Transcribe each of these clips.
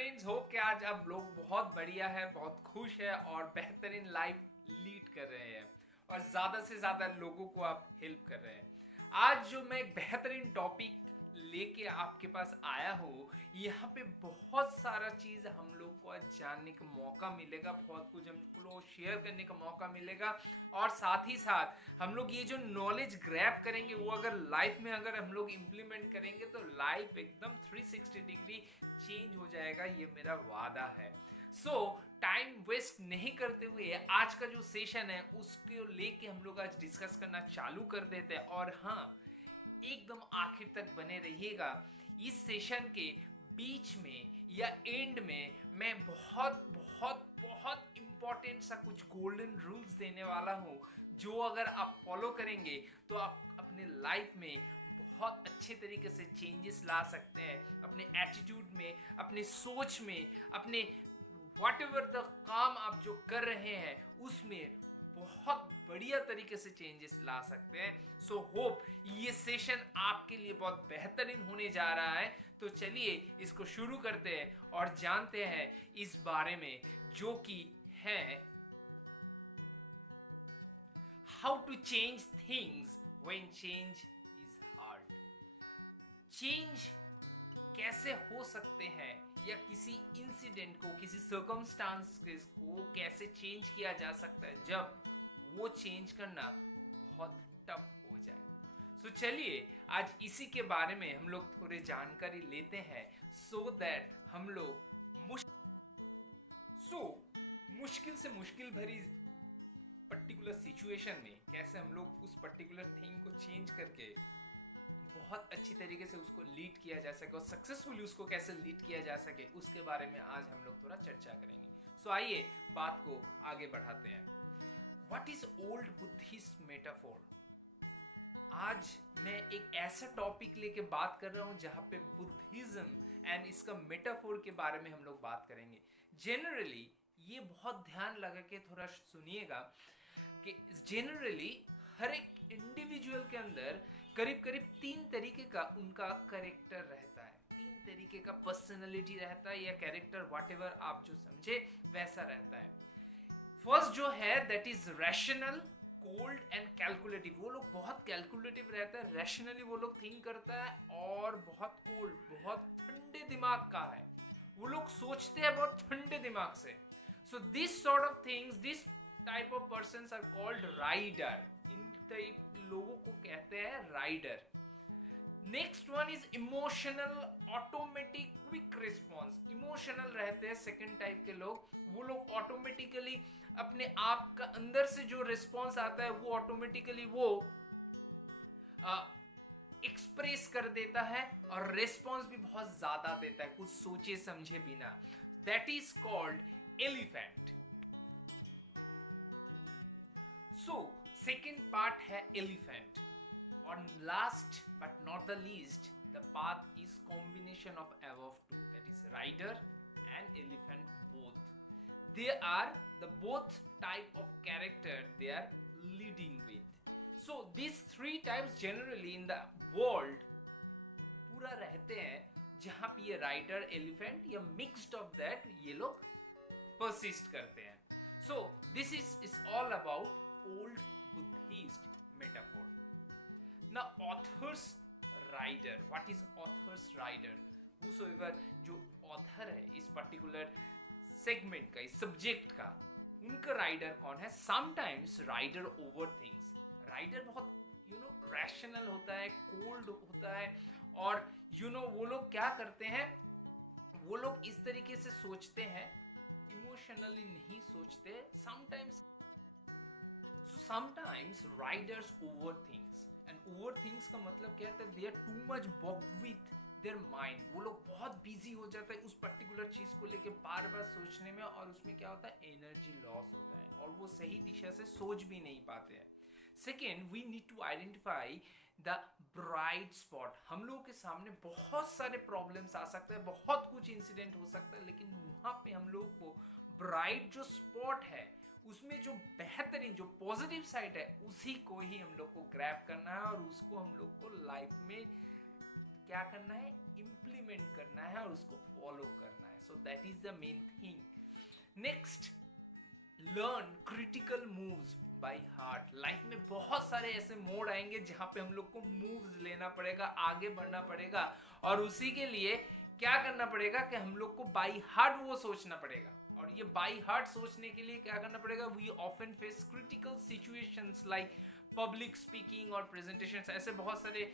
Friends, hope कि आज आप लोग बहुत बढ़िया है, बहुत खुश है और बेहतरीन लाइफ लीड कर रहे हैं और ज़्यादा से ज़्यादा लोगों को आप हेल्प कर रहे हैं। आज जो मैं एक बेहतरीन टॉपिक लेके आपके पास आया हूँ, यहाँ पे बहुत सारा चीज़ हम लोग को आज जानने का मौका मिलेगा, बहुत कुछ हमको शेयर करने का मौका मिलेगा और साथ ही साथ हम लोग ये जो नॉलेज ग्रैब करेंगे वो अगर लाइफ में अगर हम लोग इम्प्लीमेंट करेंगे तो लाइफ एकदम 360 डिग्री चेंज हो जाएगा, ये मेरा वादा है। सो टाइम वेस्ट नहीं करते हुए आज का जो सेशन है उसको लेके हम लोग आज डिस्कस करना चालू कर देते हैं। और हाँ, एकदम आखिर तक बने रहिएगा। इस सेशन के बीच में या एंड में मैं बहुत बहुत बहुत इंपॉर्टेंट सा कुछ गोल्डन रूल्स देने वाला हूँ, जो अगर आप फॉलो करेंगे तो आप अपने लाइफ में बहुत अच्छे तरीके से चेंजेस ला सकते हैं, अपने एटीट्यूड में, अपने सोच में, अपने वॉट एवर द काम आप जो कर रहे हैं उसमें बहुत बढ़िया तरीके से चेंजेस ला सकते हैं। सो होप ये सेशन आपके लिए बहुत बेहतरीन होने जा रहा है। तो चलिए इसको शुरू करते हैं और जानते हैं इस बारे में, जो कि है how to change things when change is hard. Change कैसे हो सकते हैं या किसी इंसिडेंट को, किसी सर्कमस्टांस को कैसे चेंज किया जा सकता है जब वो चेंज करना बहुत टफ हो जाए। सो चलिए आज इसी के बारे में हम लोग थोड़े जानकारी लेते हैं, सो दैट हम लोग मुश्किल से मुश्किल भरी पर्टिकुलर सिचुएशन में कैसे हम लोग उस पर्टिकुलर थिंग को चेंज करके बहुत अच्छी तरीके से उसको लीड किया जा सके और सक्सेसफुली उसको कैसे लीड किया जा सके, उसके बारे में आज हम लोग थोड़ा चर्चा करेंगे। सो आइए बात को आगे बढ़ाते हैं। What is old Buddhist metaphor. आज मैं एक ऐसा टॉपिक लेके बात कर रहा हूं जहां पे बुद्धिज्म एंड इसका मेटाफोर के बारे में हम लोग बात करेंगे। जनरली ये बहुत ध्यान लगा के थोड़ा सुनिएगा कि जनरली हर एक इंडिविजुअल के अंदर करीब करीब 3 तरीके का उनका कैरेक्टर रहता है, 3 तरीके का पर्सनैलिटी रहता है या कैरेक्टर, व्हाटएवर आप जो समझे वैसा रहता है। फर्स्ट जो है that is rational, cold and calculative. वो लोग बहुत कैलकुलेटिव रहता है, रैशनली वो लोग थिंक करता है और बहुत कोल्ड, बहुत ठंडे दिमाग का है। वो लोग सोचते हैं बहुत ठंडे दिमाग से। So this sort of things, this type of persons are called rider. इन टाइप लोगों को कहते हैं rider. Next one is emotional, automatic, quick response. Emotional रहते हैं सेकंड टाइप के लोग। वो लोग ऑटोमेटिकली अपने आप का अंदर से जो रिस्पॉन्स आता है वो ऑटोमेटिकली वो एक्सप्रेस कर देता है और रिस्पॉन्स भी बहुत ज्यादा देता है कुछ सोचे समझे बिना। That is called elephant. So second part है एलिफेंट। और last but not the least, the path is combination of above two, that is rider and elephant both. They are the both type of character they are leading with. So these three types generally in the world पूरा रहते हैं, जहां पे ये rider, elephant या mixed of that ये लोग persist करते हैं। So this is all about old Buddhist metaphor. Now author's rider, what is author's rider? Whosoever जो author है इस particular segment का, इस subject का, उनका rider कौन है? Sometimes rider overthinks. Rider बहुत rational होता है, cold होता है और वो लोग क्या करते हैं, वो लोग इस तरीके से सोचते हैं, इमोशनली नहीं सोचते। Sometimes riders overthinks, and overthinks का मतलब क्या है? They are too much bogged with their mind. वो लोग बहुत बिजी हो जाता है उस पर्टिकुलर चीज को लेके बार बार सोचने में, और उसमें क्या होता है, एनर्जी लॉस होता है और वो सही दिशा से सोच भी नहीं पाते हैं। Second, we need to identify the bright spot. हम लोगों के सामने बहुत सारे प्रॉब्लम्स आ सकते हैं, बहुत कुछ इंसिडेंट हो सकता है, लेकिन वहां पे हम लोग को ब्राइट जो स्पॉट है उसमें जो बेहतरीन, जो पॉजिटिव साइड है, उसी को ही हम लोग को ग्रैब करना है और उसको हम लोग को लाइफ में क्या करना है, इम्प्लीमेंट करना है और उसको फॉलो करना है. So that is the main thing. Next, learn critical moves by heart. Life में बहुत सारे ऐसे मोड आएंगे जहां पे हम लोग को मूव्स लेना पड़ेगा, आगे बढ़ना पड़ेगा, और उसी के लिए क्या करना पड़ेगा कि हम लोग को बाय हार्ट वो सोचना पड़ेगा. और ये बाय हार्ट सोचने के लिए क्या करना पड़ेगा? We often face critical situations like public speaking और प्रेजेंटेशंस. ऐसे बहुत सारे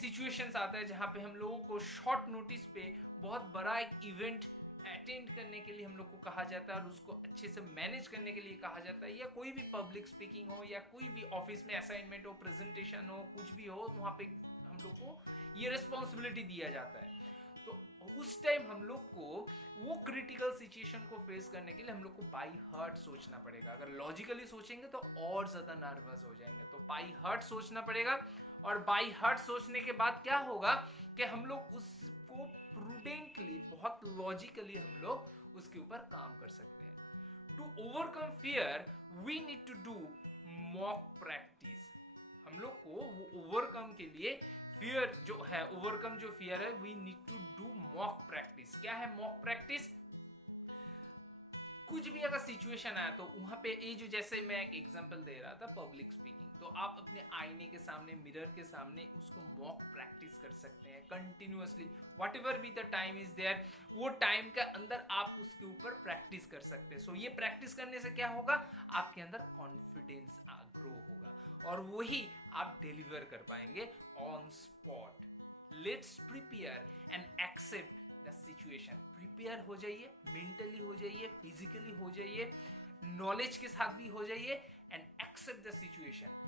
सिचुएशंस आते हैं जहां पे हम लोगों को शॉर्ट नोटिस पे बहुत बड़ा एक इवेंट अटेंड करने के लिए हम लोग को कहा जाता है और उसको अच्छे से मैनेज करने के लिए कहा जाता है. या कोई भी पब्लिक स्पीकिंग हो, या कोई भी ऑफिस में असाइनमेंट हो, प्रेजेंटेशन हो, कुछ भी हो, वहाँ पे हम लोग को ये रिस्पॉन्सिबिलिटी दिया जाता है. तो उस टाइम हम लोग को वो क्रिटिकल सिचुएशन को फेस करने के लिए हम लोग को बाय हार्ट सोचना पड़ेगा. अगर लॉजिकली सोचेंगे तो और ज़्यादा नर्वस हो जाएंगे. तो बाय हार्ट सोचना पड़ेगा. और बाय हार्ट सोचने के बाद क्या होगा कि हम लोग उसको प्रूडेंटली, बहुत लॉजिकली हम लोग उसके ऊपर काम कर सकते हैं. To overcome fear we need to do mock practice. हम लोग को वो ओवरकम के लिए फियर जो है, ओवरकम जो फियर है, we need to do mock practice. क्या है मॉक प्रैक्टिस? कुछ भी अगर सिचुएशन आया तो वहां पे ये जो, जैसे मैं एक एग्जांपल दे रहा था पब्लिक स्पीकिंग, तो आप अपने आईने के सामने, मिरर के सामने उसको मॉक प्रैक्टिस कर सकते हैं continuously. Whatever be the time is there, वो टाइम के अंदर आप उसके ऊपर प्रैक्टिस कर सकते हैं. सो ये प्रैक्टिस करने से क्या होगा? आपके अंदर कॉन्फिडेंस ग्रो होगा और वही आप डिलीवर कर पाएंगे on spot. Let's prepare and accept the situation. Prepare हो जाइए, मेंटली हो जाइए, फिजिकली हो जाइए, नॉलेज के साथ भी हो जाइए, एंड एक्सेप्ट द सिचुएशन.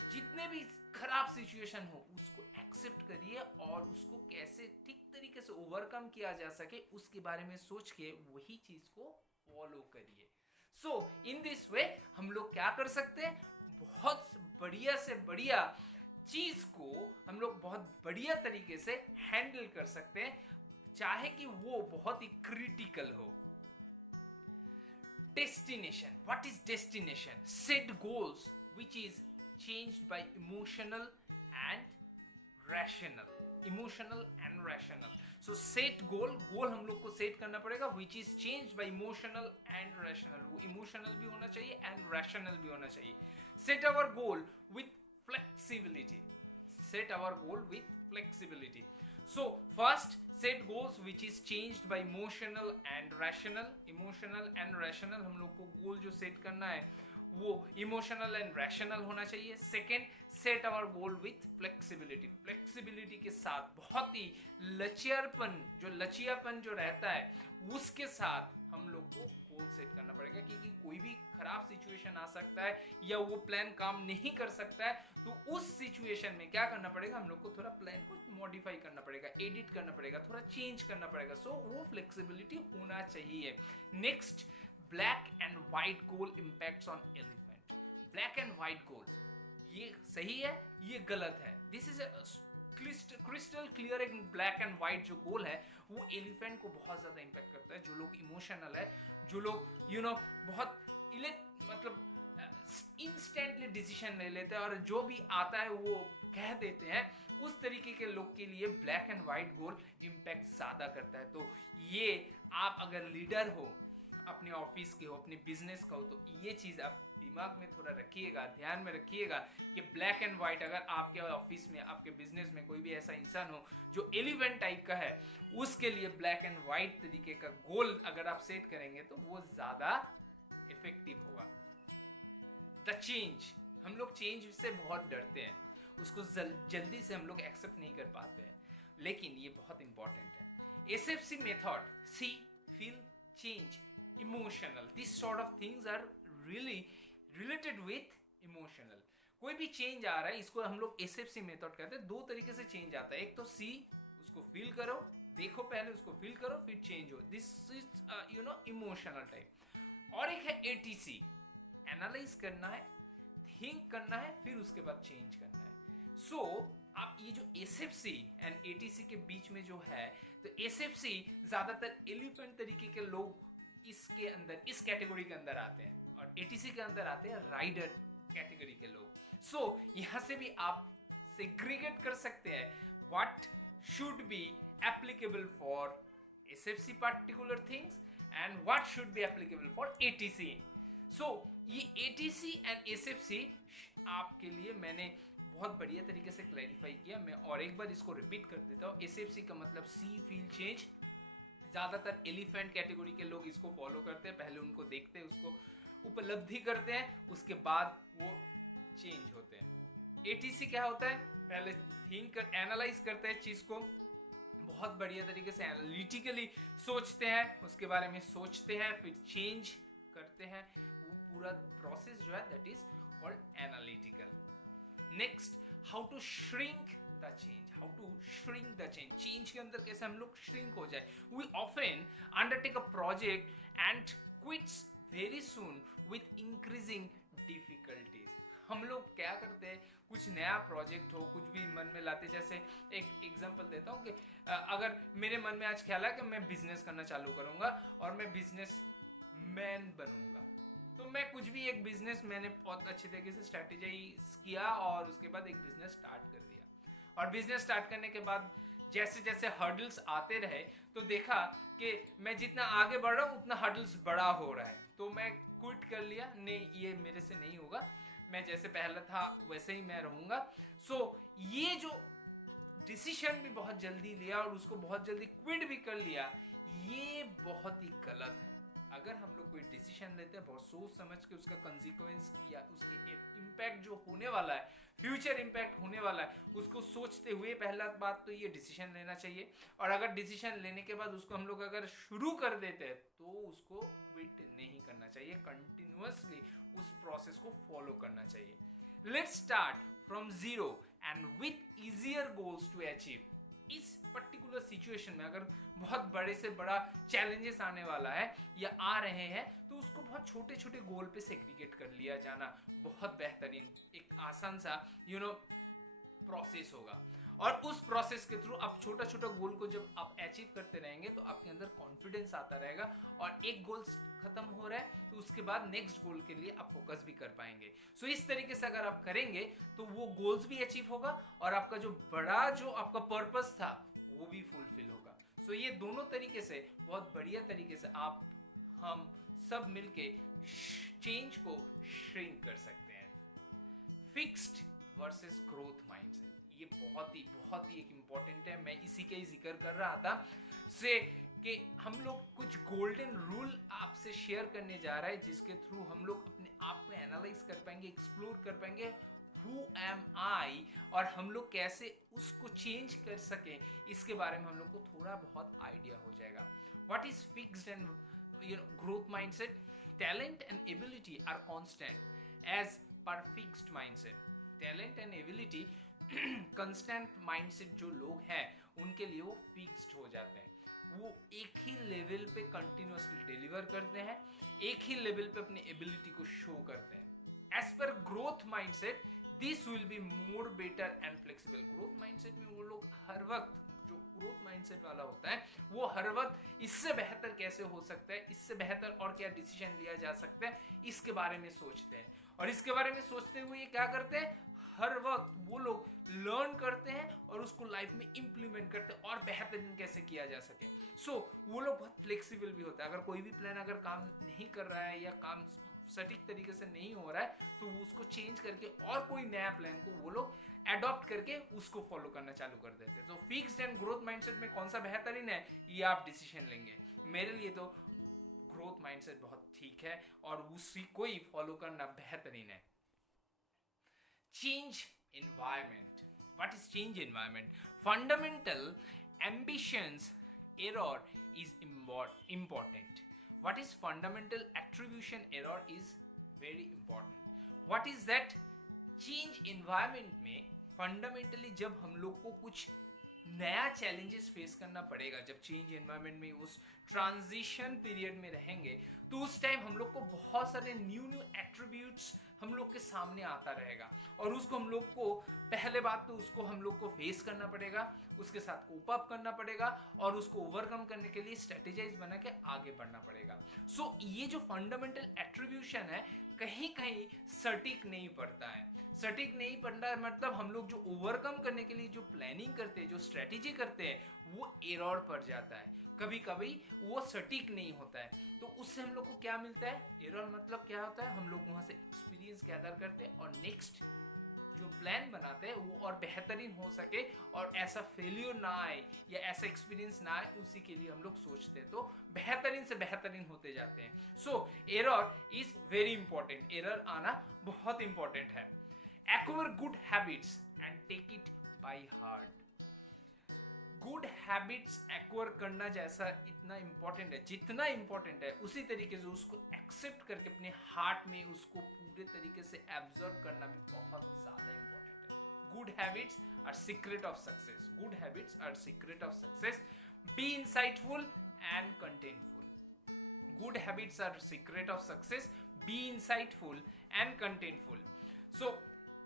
जितने भी खराब सिचुएशन हो उसको एक्सेप्ट करिए और उसको कैसे ठीक तरीके से ओवरकम किया जा सके उसके बारे में सोच के वही चीज को फॉलो करिए. सो इन दिस वे हम लोग क्या कर सकते हैं? बहुत बढ़िया से बढ़िया चीज को हम लोग बहुत बढ़िया तरीके से हैंडल कर सकते हैं, चाहे कि वो बहुत ही क्रिटिकल हो. Destination. What is destination? Set goals which is changed by emotional and rational. Emotional and rational. So set goal हम लोग को set करना पड़ेगा which is changed by emotional and rational. वो emotional भी होना चाहिए and rational भी होना चाहिए. Set our goal with flexibility. Set our goal with flexibility. So first, set goals which is changed by emotional and rational. Emotional and rational हम लोग को गोल जो सेट करना है वो इमोशनल एंड रैशनल होना चाहिए. Second, set our goal with flexibility. Flexibility के साथ बहुत ही लचीलापन जो रहता है उसके साथ हम लोग को गोल सेट करना पड़ेगा, क्योंकि कोई भी खराब सिचुएशन आ सकता है या वो प्लान काम नहीं कर सकता है. तो उस सिचुएशन में क्या करना पड़ेगा? हम लोग को थोड़ा प्लान को मॉडिफाई करना पड़ेगा, एडिट करना पड़ेगा, थोड़ा चेंज करना पड़ेगा. सो वो फ्लेक्सिबिलिटी होना चाहिए. Next, black and white goal impacts on elephant. Black and white goal, ये सही है, ये गलत है. This is crystal clear. एक ब्लैक एंड व्हाइट जो गोल है वो एलिफेंट को बहुत ज्यादा इंपैक्ट करता है. जो लोग इमोशनल है, जो लोग बहुत मतलब इंस्टेंटली डिसीजन ले लेते हैं और जो भी आता है वो कह देते हैं, उस तरीके के लोग के लिए black and white goal impact ज्यादा करता है. तो ये आप अगर लीडर हो, अपने ऑफिस के हो, अपने बिजनेस का हो, तो ये चीज आप दिमाग में थोड़ा रखिएगा, ध्यान में रखिएगा कि ब्लैक एंड व्हाइट, अगर आपके ऑफिस में, आपके बिजनेस में कोई भी ऐसा इंसान हो जो एलिफेंट टाइप का है, उसके लिए ब्लैक एंड व्हाइट तरीके का गोल अगर आप सेट करेंगे तो वो ज्यादा इफेक्टिव होगा. द चेंज, हम लोग चेंज से बहुत डरते हैं, उसको जल्दी से हम लोग एक्सेप्ट नहीं कर पाते हैं, लेकिन ये बहुत इंपॉर्टेंट है. SFC method, see, feel, change, emotional, this sort of things are really related with emotional. कोई भी चेंज आ रहा है, इसको हम लोग एसएफसी मेथड कहते हैं. दो तरीके से चेंज आता है. एक तो सी, उसको फील करो, देखो पहले, उसको फील करो, फिर चेंज हो. This is emotional type. और एक है एटीसी, एनालाइज करना है, थिंक करना है, फिर उसके बाद चेंज करना है. सो आप ये जो एसएफसी एंड एटीसी के बीच में जो है, तो एसएफसी ज्यादातर एलिफेंट तरीके के लोग इसके अंदर, इस कैटेगरी के अंदर आते हैं, और एटीसी के अंदर आते हैं राइडर कैटेगरी के लोग. सो यहां से भी आप सेग्रीगेट कर सकते हैं what should be applicable for SFC particular things and what should be applicable for ATC. So ये ATC and SFC आपके लिए मैंने बहुत बढ़िया तरीके से क्लैरिफाई किया. मैं और एक बार इसको रिपीट कर देता हूँ. SFC का मतलब सी फील चेंज. ज़्यादातर एलिफेंट कैटेगरी के लोग इसको फॉलो करते हैं. पहले उनको देखते हैं, उसको उपलब्धि करते हैं, उसके बाद वो चेंज होते हैं. ATC क्या होता है? पहले थिंक कर, एनालाइज करते हैं चीज़ को, बहुत बढ़िया तरीके से एनालिटिकली सोचते हैं, उसके बारे में सोचते हैं, फिर चेंज करते हैं. वो पूरा प्रोसेस जो है that is called analytical. Next, how to shrink the change. How to shrink the change. Change के अंदर कैसे हम लोग श्रिंक हो जाए. We often undertake a project and quits very soon with increasing difficulties. हम लोग क्या करते हैं, कुछ नया प्रोजेक्ट हो, कुछ भी मन में लाते. जैसे एक एग्जांपल देता हूँ कि अगर मेरे मन में आज ख्याल है कि मैं बिजनेस करना चालू करूँगा और मैं बिजनेस मैन बनूंगा, तो मैं कुछ भी एक बिजनेस मैंने बहुत अच्छे तरीके से स्ट्रैटेजाइज किया और उसके बाद एक बिजनेस स्टार्ट कर दिया. और बिजनेस स्टार्ट करने के बाद जैसे जैसे हर्डल्स आते रहे तो देखा कि मैं जितना आगे बढ़ रहा हूँ उतना हर्डल्स बड़ा हो रहा है, तो मैं क्विट कर लिया. नहीं, ये मेरे से नहीं होगा, मैं जैसे पहले था वैसे ही मैं रहूँगा. सो ये जो डिसीजन भी बहुत जल्दी लिया और उसको बहुत जल्दी क्विट भी कर लिया, ये बहुत ही गलत है. अगर हम लोग कोई डिसीजन लेते हैं बहुत सोच समझ के, उसका कंसिक्वेंस या उसके इम्पैक्ट जो होने वाला है, फ्यूचर इम्पैक्ट होने वाला है, उसको सोचते हुए पहला बात तो ये डिसीजन लेना चाहिए. और अगर डिसीजन लेने के बाद उसको हम लोग अगर शुरू कर देते हैं तो उसको क्विट नहीं करना चाहिए, कंटिन्यूअसली उस प्रोसेस को फॉलो करना चाहिए. Let's start from zero and with easier goals to achieve. इस पर्टिकुलर सिचुएशन में अगर बहुत बड़े से बड़ा चैलेंजेस आने वाला है या आ रहे हैं तो उसको बहुत छोटे छोटे गोल पे सेग्रीगेट कर लिया जाना बहुत बेहतरीन एक आसान सा प्रोसेस होगा. और उस प्रोसेस के थ्रू आप छोटा छोटा गोल को जब आप अचीव करते रहेंगे तो आपके अंदर कॉन्फिडेंस आता रहेगा. और एक गोल खत्म हो रहा है तो उसके बाद नेक्स्ट गोल के लिए आप फोकस भी कर पाएंगे. सो इस तरीके से अगर आप करेंगे तो वो गोल्स भी अचीव होगा और आपका जो बड़ा जो आपका पर्पस था वो भी फुलफिल होगा. सो ये दोनों तरीके से बहुत बढ़िया तरीके से आप हम सब मिलके चेंज को श्रिंक कर सकते हैं. फिक्स्ड वर्सेस ग्रोथ माइंडसेट, ये बहुत ही एक इम्पॉर्टेंट है. मैं इसी का ही जिक्र कर रहा था से कि हम लोग कुछ गोल्डन रूल आपसे शेयर करने जा रहा है जिसके थ्रू हम लोग अपने आप को एनालाइज कर पाएंगे, एक्सप्लोर कर पाएंगे हु एम आई, और हम लोग कैसे उसको चेंज कर सकें इसके बारे में हम लोग को थोड़ा बहुत आइडिया हो जाएगा. What is fixed and growth mindset. Talent and ability are constant as per fixed mindset. Talent and ability constant mindset जो लोग हैं उनके लिए वो फिक्स्ड हो जाते हैं. वो एक ही लेवल पे कंटिन्यूअसली डिलीवर करते हैं, एक ही लेवल पे अपनी एबिलिटी को शो करते हैं. As per growth mindset this will be more better and flexible. Growth mindset में वो लोग हर वक्त, जो ग्रोथ माइंडसेट वाला होता है वो हर वक्त इससे बेहतर कैसे हो सकता है, इससे बेहतर और क्या डिसीजन लिया जा सकता है, इसके बारे में सोचते हैं. और इसके बारे में सोचते हुए ये क्या करते हैं, हर वक्त वो लोग लर्न करते हैं और उसको लाइफ में इम्प्लीमेंट करते हैं और बेहतरीन कैसे किया जा सके. सो वो लोग बहुत फ्लेक्सिबल भी होता है. अगर कोई भी प्लान अगर काम नहीं कर रहा है या काम सटीक तरीके से नहीं हो रहा है तो वो उसको चेंज करके और कोई नया प्लान को वो लोग अडॉप्ट करके उसको फॉलो करना चालू कर देते हैं. तो फिक्स्ड एंड ग्रोथ माइंडसेट में कौन सा बेहतरीन है ये आप डिसीजन लेंगे. मेरे लिए तो ग्रोथ माइंडसेट बहुत ठीक है और उसी को ही फॉलो करना बेहतरीन है. Change environment. What is change environment? Fundamental ambitions error is important. What is fundamental attribution error is very important. What is that? Change environment में fundamentally जब हम लोग को कुछ नया चैलेंजेस फेस करना पड़ेगा, जब चेंज एनवायरनमेंट में उस ट्रांजिशन पीरियड में रहेंगे तो उस टाइम हम लोग को बहुत सारे न्यू एट्रीब्यूट्स हम लोग के सामने आता रहेगा और उसको हम लोग को पहले बात तो उसको हम लोग को फेस करना पड़ेगा, उसके साथ कोप अप करना पड़ेगा और उसको ओवरकम करने के लिए स्ट्रेटेजाइज बना के आगे बढ़ना पड़ेगा। सो ये जो फंडामेंटल एट्रीब्यूशन है कहीं कहीं सटीक नहीं पड़ता है। सटीक नहीं पड़ता है मतलब हम लोग जो ओवरकम करने के लिए जो प्लानिंग करते हैं, जो स्ट्रेटेजी करते हैं, वो एरर पड़ जाता है, कभी कभी वो सटीक नहीं होता है। तो उससे हम लोग को क्या मिलता है, एरर मतलब क्या होता है, हम लोग वहां से एक्सपीरियंस गैदर करते हैं और नेक्स्ट जो प्लान बनाते हैं वो और बेहतरीन हो सके और ऐसा फेलियर ना आए या ऐसा एक्सपीरियंस ना आए, उसी के लिए हम लोग सोचते हैं, तो बेहतरीन से बेहतरीन होते जाते हैं। So error is very important, error आना बहुत इंपॉर्टेंट है। Acquire good habits and take it by heart. Good habits acquire करना जैसा इतना इंपॉर्टेंट है, जितना इंपॉर्टेंट है उसी तरीके से उसको एक्सेप्ट करके अपने हार्ट में उसको पूरे तरीके से एब्जॉर्ब करना भी बहुत ज्यादा इंपॉर्टेंट है। Good habits are secret of success, good habits are secret of success. Be insightful and contentful. Good habits are secret of success, be insightful and contentful. So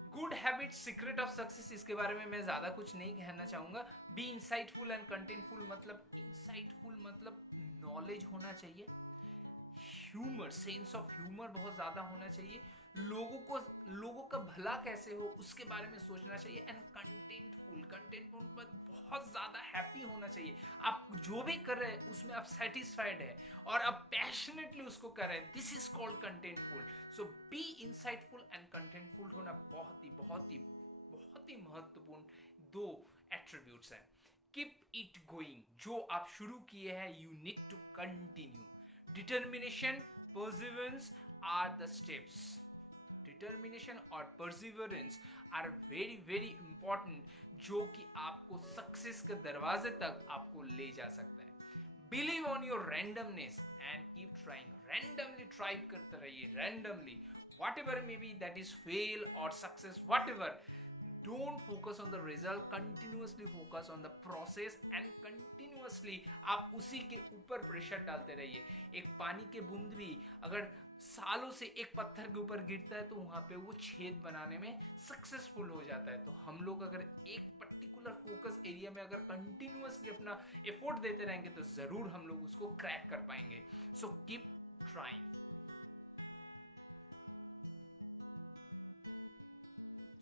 good habits secret of success, इसके बारे में मैं ज्यादा कुछ नहीं कहना चाहूंगा। Be insightful and contentful मतलब, इंसाइटफुल मतलब नॉलेज होना चाहिए, ह्यूमर, सेंस ऑफ ह्यूमर बहुत ज्यादा होना चाहिए, लोगों का भला कैसे हो उसके बारे में सोचना चाहिए। एंड कंटेंटफुल, कंटेंटफुल मतलब बहुत ज्यादा हैप्पी होना चाहिए, आप जो भी कर रहे हैं उसमें आप सेटिस्फाइड है और आप पैशनेटली उसको कर रहे हैं, this is called contentful. So be insightful and contentful होना बहुत ही बहुत ही बहुत ही महत्वपूर्ण दो एट्रीब्यूट्स हैं। कीप इट गोइंग, जो आप शुरू किए हैं you need to continue. Determination, perseverance are the steps. Determination और perseverance are very very important, जो कि आपको सक्सेस के दरवाजे तक आपको ले जा सकता है। Believe on your randomness and keep trying. Randomly try करते रहिए, randomly, whatever may be, that is fail और success, whatever. Don't focus on the result, continuously focus on the process and continuously आप उसी के ऊपर pressure डालते रहिए। एक पानी के बूंद भी अगर सालों से एक पत्थर के ऊपर गिरता है तो वहां पे वो छेद बनाने में सक्सेसफुल हो जाता है। तो हम लोग अगर एक पर्टिकुलर फोकस एरिया में अगर कंटिन्यूअसली अपना एफोर्ट देते रहेंगे तो जरूर हम लोग उसको क्रैक कर पाएंगे। So keep trying.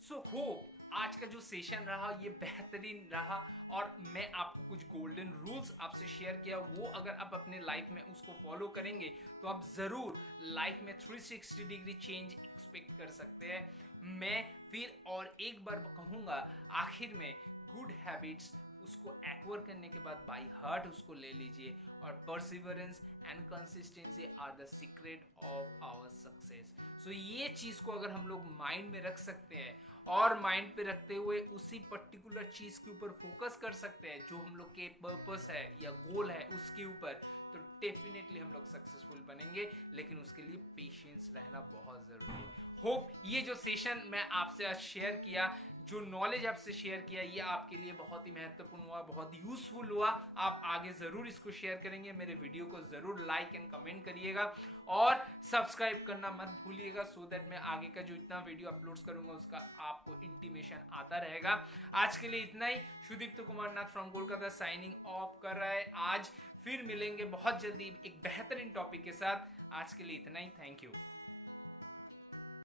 So hope आज का जो सेशन रहा ये बेहतरीन रहा और मैं आपको कुछ गोल्डन रूल्स आपसे शेयर किया, वो अगर आप अपने लाइफ में उसको फॉलो करेंगे तो आप जरूर लाइफ में 360 डिग्री चेंज एक्सपेक्ट कर सकते हैं। मैं फिर और एक बार कहूँगा आखिर में, गुड हैबिट्स उसको एक्वायर करने के बाद बाय हार्ट उसको ले लीजिए और perseverance and consistency are the secret of our success. So ये चीज़ को अगर हम लोग माइंड में रख सकते हैं और माइंड पे रखते हुए उसी पर्टिकुलर चीज़ के ऊपर फोकस कर सकते हैं जो हम लोग के पर्पस है या गोल है उसके ऊपर, तो डेफिनेटली हम लोग सक्सेसफुल बनेंगे। लेकिन उसके लिए पेशेंस रहना बहुत ज़रूरी है। होप ये जो सेशन मैं आपसे आज शेयर किया, जो नॉलेज आपसे शेयर किया, ये आपके लिए बहुत ही महत्वपूर्ण हुआ, बहुत यूजफुल हुआ। आप आगे ज़रूर इसको शेयर करेंगे, मेरे वीडियो को ज़रूर लाइक एंड कमेंट करिएगा और सब्सक्राइब करना मत भूलिएगा, सो दैट मैं आगे का जो इतना वीडियो अपलोड्स करूंगा उसका आपको इंटीमेशन आता रहेगा। आज के लिए इतना ही। सुदीप्त कुमार नाथ फ्रॉम कोलकाता साइनिंग ऑफ कर रहा है आज। फिर मिलेंगे बहुत जल्दी एक बेहतरीन टॉपिक के साथ। आज के लिए इतना ही। Thank you.